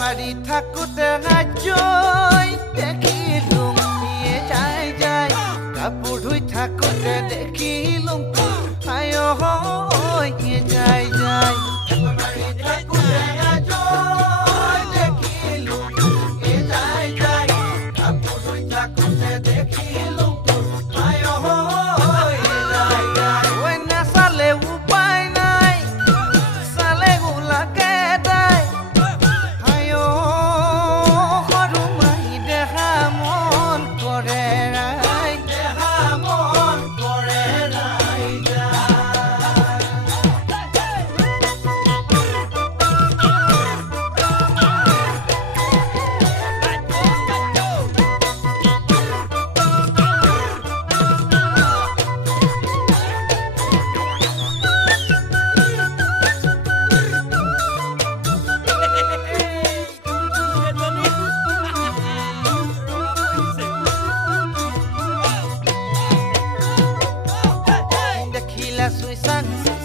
মাৰি থাকোতে ৰাজয় দেখিলো নিয়ে যাই যাই কাপোৰ ধুই থাকোতে দেখিলো আয় হৈ যাই যাই মাৰি থাকোতে ৰাজয় দেখিলো নিয়ে যাই যাই কাপোৰ ধুই থাকোতে দেখিলো আয় হৈ যাই যাই ওই নাচালে উপায় নাই চালে গোলাকে দাই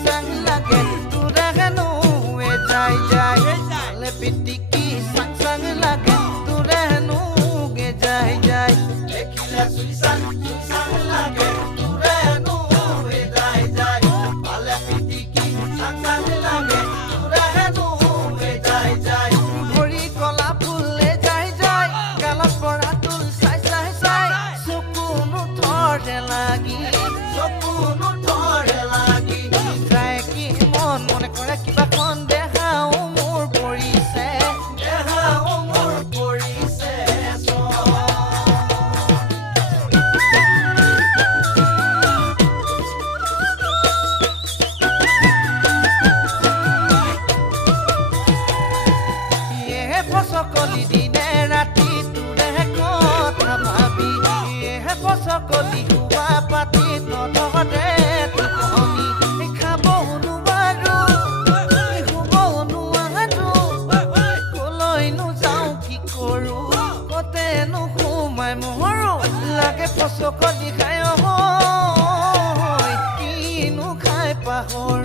sang lage tu rehanu e jai jai le pitiki sang lage tu rehanu ge jai jai dekhila sang lage tu rehanu e jai jai le pitiki sang lage tu rehanu e jai jai hori kola phule jai jai galat pora tul sai sai sai sukunu thore lagi sukunu thore lagi মনে কৰে কিবা খন দেখাও মোৰ পৰিছে ফচকলি দিনে ৰাতি তোৰে কথা ভাবি ফচকলি হোৱা পাতি নধৰে ফচকলি খাই কিনো খাই পাহৰ